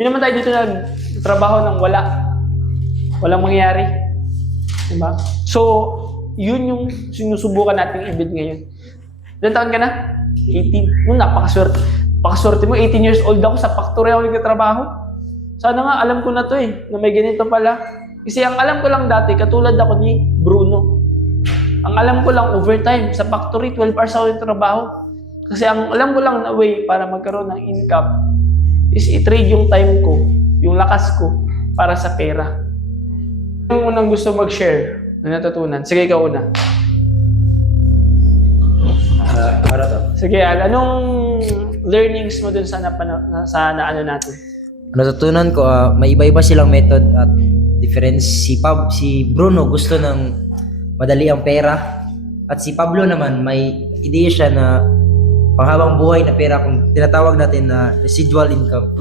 Hindi naman tayo dito nagtrabaho ng walang mangyayari. Diba? So, yun yung sinusubukan nating i-build ngayon. Ilan taon ka na? 18. Nung napakaswerte mo, 18 years old ako, sa factory ako nagtatrabaho. Sana nga, alam ko na to na may ganito pala. Kasi ang alam ko lang dati, katulad ako ni Bruno. Ang alam ko lang, overtime, sa factory, 12 hours ako nagtatrabaho. Kasi ang alam ko lang na way para magkaroon ng income is i-trade yung time ko, yung lakas ko, para sa pera. Yung unang gusto mag-share na natutunan, sige ikaw una. Ano to? Sige Al, anong learnings mo dun sa ano natin? Natutunan ko, may iba-iba silang method at difference. Si Bruno gusto ng madali ang pera at si Pablo naman may ideya siya na panghabang buhay na pera kung tinatawag natin na residual income.